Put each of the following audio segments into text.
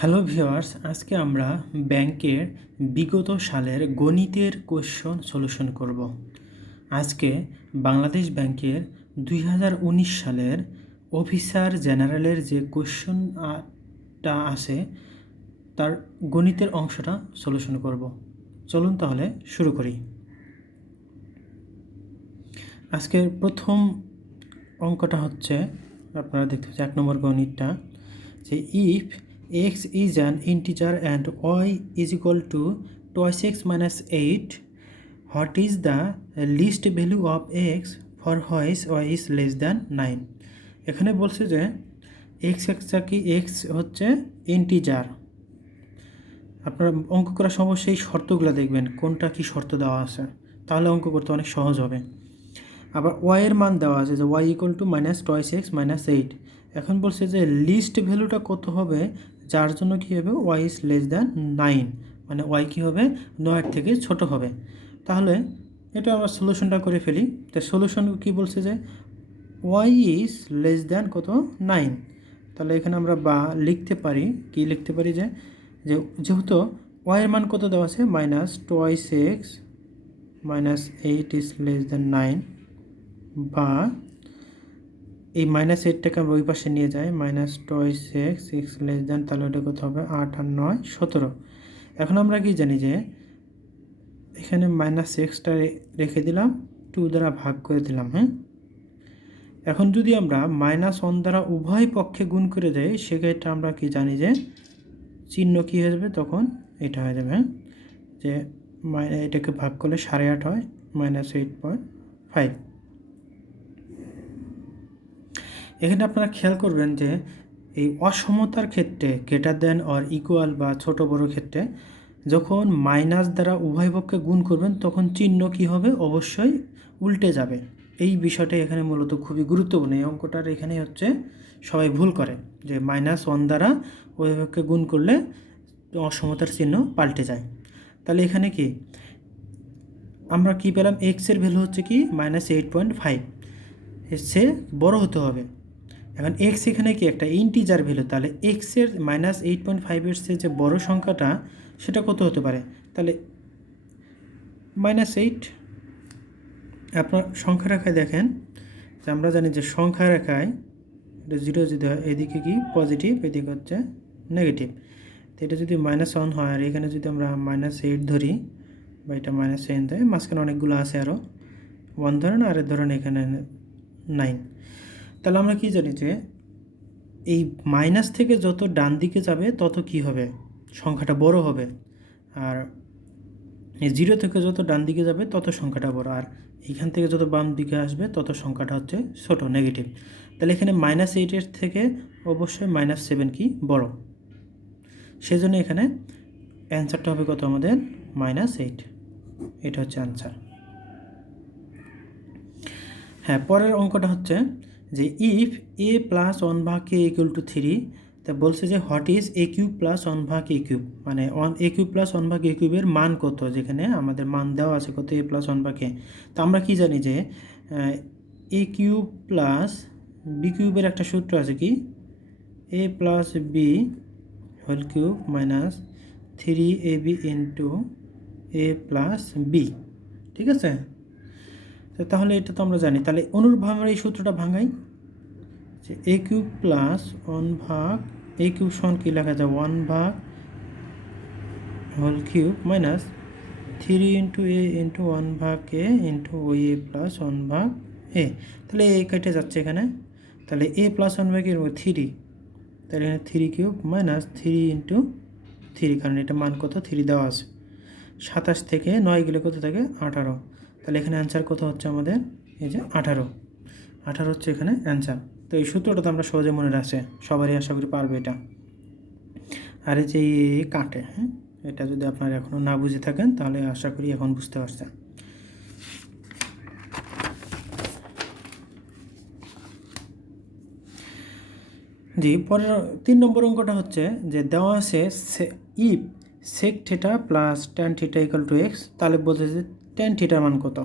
Hello viewers, আজকে আমরা ব্যাংকের বিগত সালের গণিতের কোয়েশ্চন সলিউশন করব। আজকে বাংলাদেশ ব্যাংকের 2019 সালের অফিসার জেনারেলের যে কোয়েশ্চনটা আছে তার গণিতের অংশটা সলিউশন করব। চলুন তাহলে শুরু করি। আজকের প্রথম অঙ্কটা হচ্ছে, আপনারা দেখতে পাচ্ছেন 1 নম্বর গণিতটা, যে if x is an integer and y is equal to twice x minus 8, what is the least value of x for which y is less than 9? এখানে বলছে যে x একটা কি, x হচ্ছে ইন্টিজার। আপনারা অঙ্ক করার সময় সেই শর্তগুলো দেখবেন কোনটা কি শর্ত দেওয়া আছে, তাহলে অঙ্ক করতে অনেক সহজ হবে। আবার y এর মান দেওয়া আছে যে y equal to minus toys x minus 8। এখন বলছে যে লিস্ট ভ্যালুটা কত হবে, যার জন্য কী হবে y ইজ লেস দ্যান 9, মানে y কী হবে 9-এর থেকে ছোট হবে। তাহলে এটা আমরা সলিউশনটা করে ফেলি। তো সলিউশন কী বলছে যে y ইজ লেস দ্যান কত 9। তাহলে এখানে আমরা বা লিখতে পারি, কি লিখতে পারি যে যেহেতু y এর মান কত দেওয়া আছে minus toys x minus 8 is less than 9, বা এই মাইনাস 8টাকে আমরা ওই পাশে নিয়ে যাই, minus toys x x less than, তাহলে ওটা কত হবে 8 আর 9 17। এখন আমরা কি জানি যে এখানে মাইনাস এক্সটা রেখে দিলাম, 2 দ্বারা ভাগ করে দিলাম। হ্যাঁ, এখন যদি আমরা -1 দ্বারা উভয় পক্ষে গুণ করে দেই, সেক্ষেত্রে আমরা কি জানি যে চিহ্ন কী হয়ে যাবে, তখন এটা হয়ে যাবে, হ্যাঁ, যে এটাকে ভাগ করলে 8.5 হয়, -8.5। এখানে আপনারা খেয়াল করবেন যে এই অসমতার ক্ষেত্রে গ্রেটার দেন অর ইকুয়াল বা ছোট বড় ক্ষেত্রে যখন মাইনাস দ্বারা উভয় পক্ষে গুণ করবেন তখন চিহ্ন কী হবে, অবশ্যই উল্টে যাবে। এই বিষয়টা এখানে মূলত খুবই গুরুত্বপূর্ণ। এই অঙ্কটার এখানে হচ্ছে সবাই ভুল করে যে -1 দ্বারা উভয় পক্ষে গুণ করলে অসমতার চিহ্ন পাল্টে যায়। তাহলে এখানে কি আমরা কি পেলাম, এক্সের ভ্যালু হচ্ছে কি -8.5, এর চেয়ে বড় হতে হবে। এখন এক্স এখানে কি একটা ইন্টিজার ভ্যালু, তাহলে এক্সের -8.5-এর চেয়ে যে বড় সংখ্যাটা সেটা কত হতে পারে, তাহলে -8। আপনার সংখ্যা রেখায় দেখেন যে আমরা জানি যে সংখ্যা রেখায় এটা 0 যদি হয়, এদিকে কি পজিটিভ, এদিকে হচ্ছে নেগেটিভ। তো এটা যদি -1 হয় আর এখানে যদি আমরা -8 ধরি, বা এটা -10 দেয়, মাঝখানে অনেকগুলো আছে, আরও 1 ধরেন আর ধরেন এখানে 9। তাহলে আমরা কি জানি যে এই মাইনাস থেকে যত ডান দিকে যাবে তত কি হবে, সংখ্যাটা বড় হবে, আর এই 0 থেকে যত ডান দিকে যাবে তত সংখ্যাটা বড়, আর এইখান থেকে যত বাম দিকে আসবে তত সংখ্যাটা হচ্ছে ছোট, নেগেটিভ। তাহলে এখানে -8-এর থেকে অবশ্যই -7 কি বড়, সেজন্য এখানে অ্যান্সারটা হবে কত আমাদের -8। এটা হচ্ছে অ্যান্সার। হ্যাঁ, পরের অঙ্কটা হচ্ছে যে if a plus 1/k equal to 3, তা বলছে যে what is a cube plus 1/a cube, মানে a কিউব প্লাস 1/a কিউবের মান কত, যেখানে আমাদের মান দেওয়া আছে কত a প্লাস 1/k। তো আমরা কি জানি যে a কিউব প্লাস b কিউবের একটা সূত্র আছে, কি a plus b whole cube minus 3ab into a plus b, ঠিক আছে। তাহলে এটা তো আমরা জানি, তাহলে অনুরূপভাবে আমরা এই সূত্রটা ভাঙাই, যে a cube plus 1/a cube সমান কী লেখা যায় 1/, whole cube minus 3 into a into 1/k into ওই a প্লাস 1/a। তাহলে a কেটে যাচ্ছে এখানে, তাহলে a প্লাস 1/k 3, তাহলে এখানে 3 কিউব মাইনাস 3 ইন্টু 3, কারণ এটা মান কত 3 দেওয়া আছে। 27 থেকে 9 গেলে কত থাকে 18, তাহলে এখানে অ্যান্সার কত হচ্ছে আমাদের, এই যে 18 হচ্ছে এখানে অ্যান্সার। তো এই সূত্রটা তো আমরা সহজে মনে রাখছে, সবারই আশা করি পারবে এটা। আর এই যে কাটে, হ্যাঁ, এটা যদি আপনারা এখনও না বুঝে থাকেন তাহলে আশা করি এখন বুঝতে পারছেন। জি, পরের 3 নম্বর অঙ্কটা হচ্ছে যে দেওয়া আছে if sec theta plus tan theta equal to x, তাহলে বলছে যে ট্যান থিটার মান কত।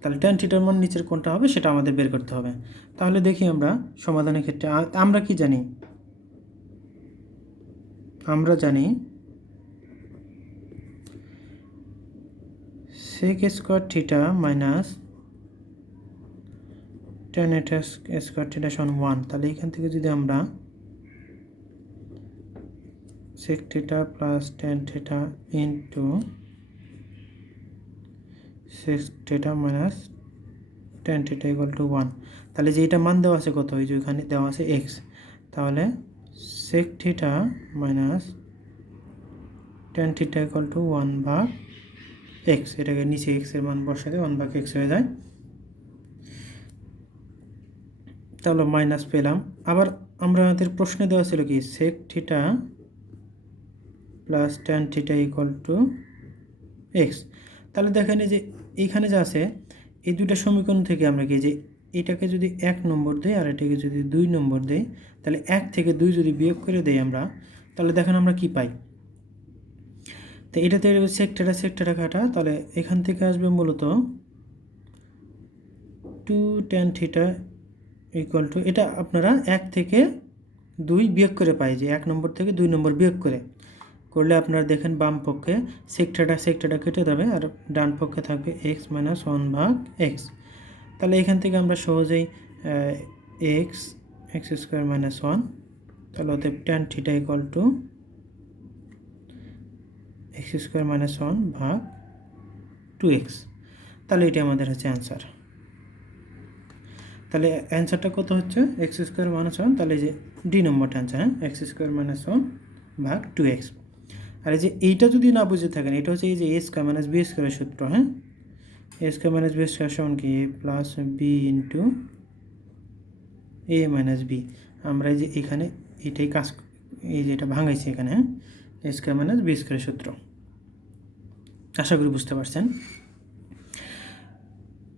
তাহলে ট্যান থিটার মান নিচের কোনটা হবে সেটা আমাদের বের করতে হবে। তাহলে দেখি আমরা সমাধানের ক্ষেত্রে আমরা কি জানি, আমরা জানি sec square theta minus tan এটা স্কোয়ার থিটা সমান 1। তাহলে এখান থেকে যদি আমরা sec theta plus tan theta into sec theta minus tan theta equal two 1, তাহলে যে এটা মান দেওয়া আছে কত, এই যে এখানে দেওয়া আছে x, তাহলে sec theta minus tan theta equal two 1 ভাগ x, এটাকে নিচে x এর মান বসাতে 1 ভাগ x হয়ে যায়। তাহলে মাইনাস পেলাম। আবার আমাদের প্রশ্নে দেওয়া ছিল কি sec theta plus tan theta equal two x। তাহলে দেখেন যে এইখানে যা আছে এই দুইটা সমীকরণ থেকে আমরা কি যে এটাকে যদি 1 নম্বর দেই আর এটাকে যদি 2 নম্বর দেই, তাহলে 1 থেকে 2 যদি বিয়োগ করে দেই আমরা, তাহলে দেখেন আমরা কি পাই। তো এটাতে সেক্টরটা কাটা, তাহলে এখান থেকে আসবে মূলত 2 tan থিটা ইকুয়াল টু, এটা আপনারা 1 থেকে 2 বিয়োগ করে পাই, যে 1 নম্বর থেকে 2 নম্বর বিয়োগ করলে আপনারা দেখেন বাম পক্ষে সেক্টরটা কেটে যাবে আর ডান পক্ষে থাকবে x মাইনাস 1 ভাগ x। তাহলে এখান থেকে আমরা সহজেই x স্কোয়ার মাইনাস 1, তাহলে অতএব tan theta equal two x square minus 1 ভাগ 2x। তাহলে এটা আমাদের হচ্ছে অ্যান্সার। তাহলে অ্যান্সারটা কত হচ্ছে x স্কোয়ার মাইনাস 1, তাহলে যে ডি নম্বরটা অ্যান্সার, হ্যাঁ, x স্কোয়ার মাইনাস 1 ভাগ 2x। আর এই যে এইটা যদি না বুঝে থাকেন, এটা হচ্ছে এই যে a স্কোয়ার মাইনাস বি স্কোয়ারের সূত্র, হ্যাঁ, a square minus B square সমান কি a plus B into a minus B. আমরা এই যে এখানে এটাই কাজ, এই যে এটা ভাঙাইছি এখানে, হ্যাঁ, a স্কোয়ার মাইনাস বি স্কোয়ারের সূত্র। আশা করি বুঝতে পারছেন।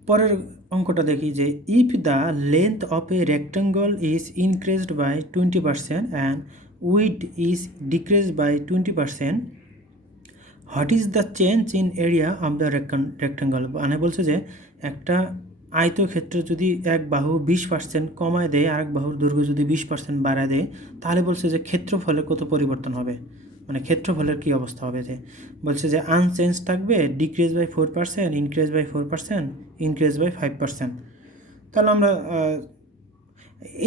পরের অঙ্কটা দেখি যে if the length of a rectangle is increased by 20% and width is decreased by 20%, what is the change in area of the rectangle. মানে বলছে যে একটা আয়তক্ষেত্র যদি এক বাহু 20% কমায় দেয় আর এক বাহুর দৈর্ঘ্য যদি 20% বাড়ায় দেয়, তাহলে বলছে যে ক্ষেত্রফলের কত পরিবর্তন হবে, মানে ক্ষেত্রফলের কী অবস্থা হবে। যে বলছে যে আনচেঞ্জ থাকবে, decrease by 4%, increase by 4%, increase by 5%। তাহলে আমরা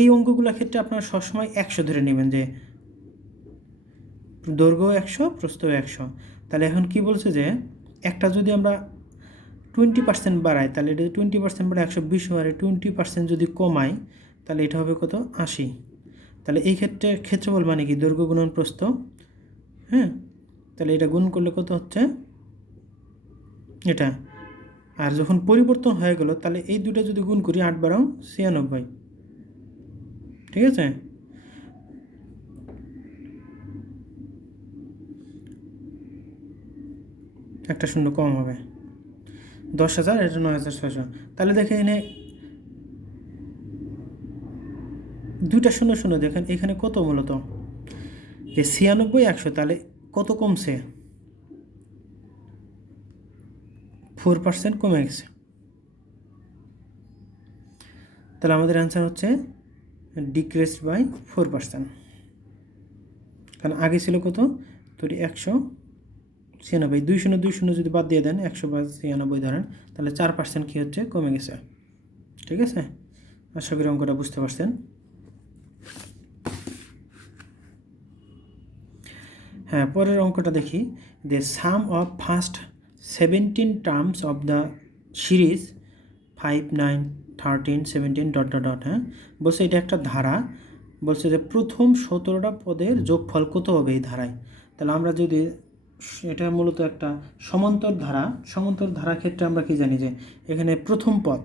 এই অঙ্কগুলোর ক্ষেত্রে আপনারা সবসময় 100 ধরে নেবেন, যে দৈর্ঘ্য 100 প্রস্থ 100। তাহলে এখন কি বলছে যে একটা যদি আমরা 20% বাড়াই, তাহলে এটা 20% বাড়ে 120 বাড়ে, 20% যদি কমাই তাহলে এটা হবে কত 80। তাহলে এই ক্ষেত্রে ক্ষেত্রফল মানে কি দৈর্ঘ্য গুণন প্রস্থ, হ্যাঁ, তাহলে এটা গুণ করলে কত হচ্ছে এটা। আর যখন পরিবর্তন হয়ে গেল তাহলে এই দুটো যদি গুণ করি 8 12 96, ঠিক আছে। একটা শূন্য কম হবে, 10,000, এটা 9,600। তাহলে দেখেন এখানে দুইটা শূন্য শূন্য, দেখেন এখানে কত মূলত যে 96 100, তাহলে কত কমছে 4% কমে গেছে। তাহলে আমাদের অ্যান্সার হচ্ছে ডিক্রিজড বাই 4%, কারণ আগে ছিল কত তৈরি 196, 2 যদি বাদ দিয়ে দেন 100 বা 96 ধরেন, তাহলে 4% কী হচ্ছে কমে গেছে, ঠিক আছে। আশা করি অঙ্কটা বুঝতে পারছেন। হ্যাঁ, পরের অঙ্কটা দেখি। The some of first 17 terms of the series 5 9 13 17 ... হ্যাঁ, বলছে এটা একটা ধারা, বলছে যে প্রথম 17টা পদের যোগফল কত হবে এই ধারায়। তাহলে আমরা যদি এটা মূলত একটা সমান্তর ধারা ক্ষেত্রে আমরা কি জানি যে এখানে প্রথম পদ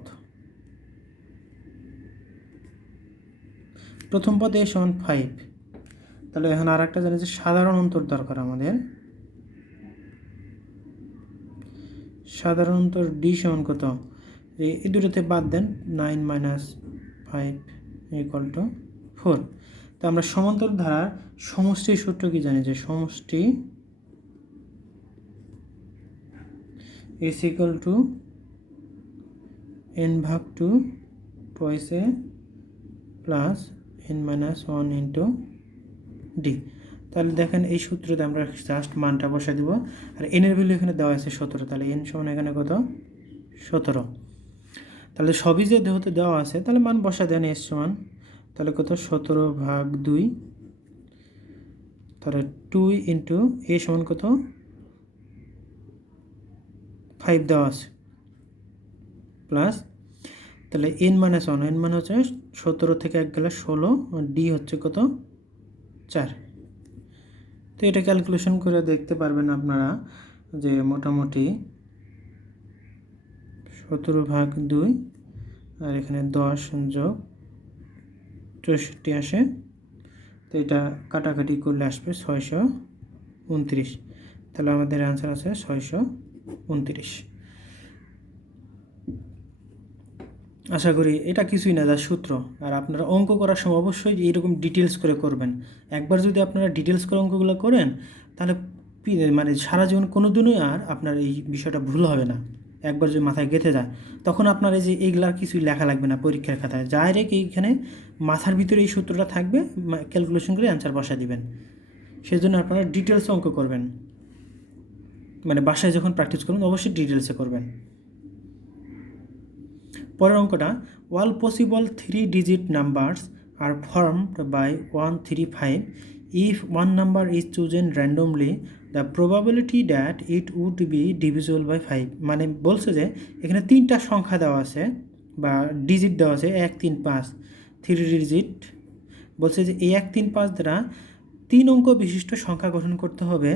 a সমান 5। তাহলে এখন আর একটা জানি যে সাধারণ অন্তর দরকার আমাদের, সাধারণ অন্তর d সমান কত, এই দুটোতে বাদ দেন 9 - 5 = 4। তো আমরা সমান্তর ধারার সমষ্টির সূত্র কি জানি যে সমষ্টি is equal to n/2 twice a plus n - 1 into d। তাহলে দেখেন এই সূত্রতে আমরা জাস্ট মানটা বসাই দেবো, আর এনের ভ্যালু এখানে দেওয়া আছে 17, তাহলে এন সমান এখানে কত 17। তাহলে সবই যে যেহেতু দেওয়া আছে তাহলে মান বসা দেন এস সমান তাহলে কত 17/2, তাহলে 2 ইন্টু এ সমান কত 5 দেওয়া আছে প্লাস, তাহলে এন মাইনাস 1, এন মানে হচ্ছে 17 থেকে 1 গেলে 16, ডি হচ্ছে কত 4। তো এটা ক্যালকুলেশন করে দেখতে পারবেন আপনারা যে মোটামুটি 17/2 আর এখানে 10 যোগ 64 আসে, তো এটা কাটাকাটি করলে আসবে 629, তাহলে আমাদের অ্যান্সার আছে 629। আশা করি এটা কিছুই না, যা সূত্র। আর আপনারা অঙ্ক করার সময় অবশ্যই এইরকম ডিটেলস করে করবেন। একবার যদি আপনারা ডিটেলস করে অঙ্কগুলো করেন তাহলে মানে সারা জীবন কোনো দিনই আর আপনার এই বিষয়টা ভুল হবে না। একবার যদি মাথায় গেঁথে যায় তখন আপনার এই যে এইগুলা কিছুই লেখা লাগবে না পরীক্ষার খাতায়, ডাইরেক্ট এইখানে মাথার ভিতরে এই সূত্রটা থাকবে, ক্যালকুলেশন করে অ্যান্সার বসা দিবেন। সেই জন্য আপনারা ডিটেলস অঙ্ক করবেন, মানে বাসায় যখন প্র্যাকটিস করবেন অবশ্যই ডিটেলসে করবেন। পরের অঙ্কটা, all possible 3-digit numbers are formed by 1, 3, 5. If one number is chosen randomly, the probability that it would be divisible by 5. মানে বলছে যে এখানে 3টা সংখ্যা দেওয়া আছে বা ডিজিট দেওয়া আছে 1, 3, 5, 3 ডিজিট। বলছে যে এই 1, 3, 5 দ্বারা 3 অঙ্ক বিশিষ্ট সংখ্যা গঠন করতে হবে,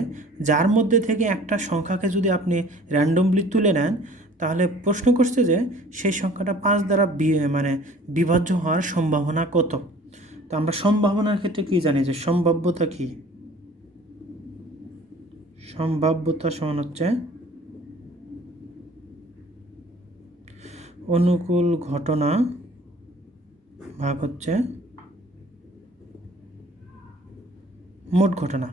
যার মধ্যে থেকে একটা সংখ্যাকে যদি আপনি র্যান্ডমলি তুলে নেন তাহলে প্রশ্ন করছে যে সেই সংখ্যাটা 5 দ্বারা মানে বিভাজ্য হওয়ার সম্ভাবনা কত। তো আমরা সম্ভাবনার ক্ষেত্রে কি জানি যে সম্ভাব্যতা কি, সম্ভাব্যতা সমান হচ্ছে অনুকূল ঘটনা ভাগ হচ্ছে মোট ঘটনা।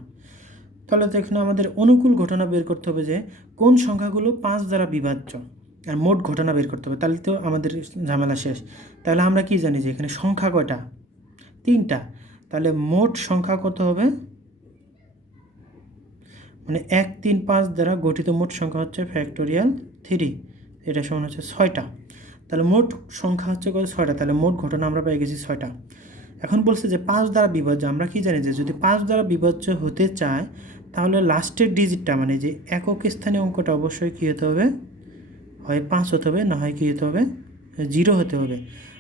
তাহলে দেখুন আমাদের অনুকূল ঘটনা বের করতে হবে যে কোন সংখ্যাগুলো 5 দ্বারা বিভাজ্য, আর মোট ঘটনা বের করতে হবে, তাহলে তো আমাদের ঝামেলা শেষ। তাহলে আমরা কি জানি যে এখানে সংখ্যা কয়টা 3টা, তাহলে মোট সংখ্যা কত হবে, মানে 1, 3, 5 দ্বারা গঠিত মোট সংখ্যা হচ্ছে ফ্যাক্টোরিয়াল 3, এটা সমান হচ্ছে 6টা। তাহলে মোট সংখ্যা হচ্ছে কত 6টা, তাহলে মোট ঘটনা আমরা পেয়ে গেছি 6টা। এখন বলছে যে 5 দ্বারা বিভাজ্য, আমরা কি জানি যে যদি 5 দ্বারা বিভাজ্য হতে চায় তাহলে লাস্টের ডিজিটটা মানে যে একক স্থানে অঙ্কটা অবশ্যই কী হতে হবে, হয় 5 হতে হবে, না হয় কী হতে হবে 0 হতে হবে।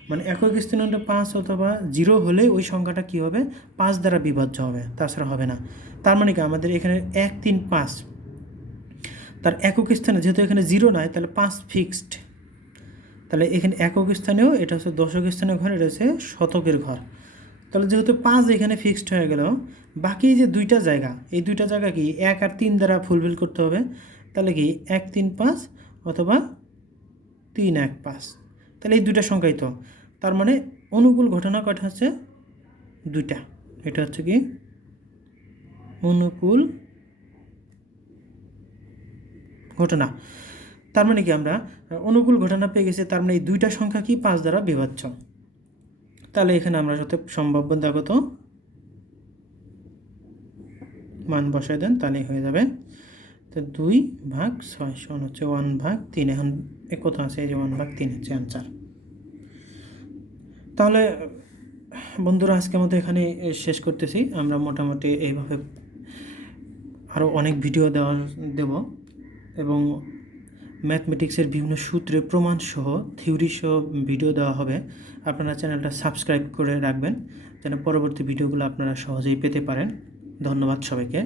মানে একক স্থানে 5 অথবা 0 হলে ওই সংখ্যাটা কী হবে 5 দ্বারা বিভাজ্য হবে, তাছাড়া হবে না। তার মানে কি আমাদের এখানে 1, 3, 5 তার একক স্থানে যেহেতু এখানে 0 নাই তাহলে 5 ফিক্সড, তাহলে এখানে একক স্থানেও এটা হচ্ছে দশক স্থানীয় ঘর, এটা হচ্ছে শতকের ঘর। তাহলে যেহেতু 5 এখানে ফিক্সড হয়ে গেল, বাকি যে 2টা জায়গা, এই 2টা জায়গা কি 1 আর 3 দ্বারা ফুলফিল করতে হবে, তাহলে কি 1, 3, 5 অথবা 3, 1, 5, তাহলে এই 2টা সংখ্যাই তো। তার মানে অনুকূল ঘটনা কয়টা হচ্ছে 2টা, এটা হচ্ছে কি অনুকূল ঘটনা। তার মানে কি আমরা অনুকূল ঘটনা পেয়ে গেছি, তার মানে এই 2টা সংখ্যা কি 5 দ্বারা বিভাজ্য। তাহলে এখানে আমরা সাথে সম্ভাব্য দেখো তো মান বসাই দেন, তাহলেই হয়ে যাবে। তো 2/6 সমান হচ্ছে 1/3, এখন কত আছে এই যে 1/3 হচ্ছে অ্যান্সার। তাহলে বন্ধুরা আজকে আমাদের এখানে শেষ করতেছি। আমরা মোটামুটি এইভাবে আরও অনেক ভিডিও দেব এবং ম্যাথমেটিক্সের বিভিন্ন সূত্রের প্রমাণসহ থিওরিসহ ভিডিও দেওয়া হবে। আপনারা চ্যানেলটা সাবস্ক্রাইব করে রাখবেন যেন পরবর্তী ভিডিওগুলো আপনারা সহজেই পেতে পারেন। ধন্যবাদ সবাইকে।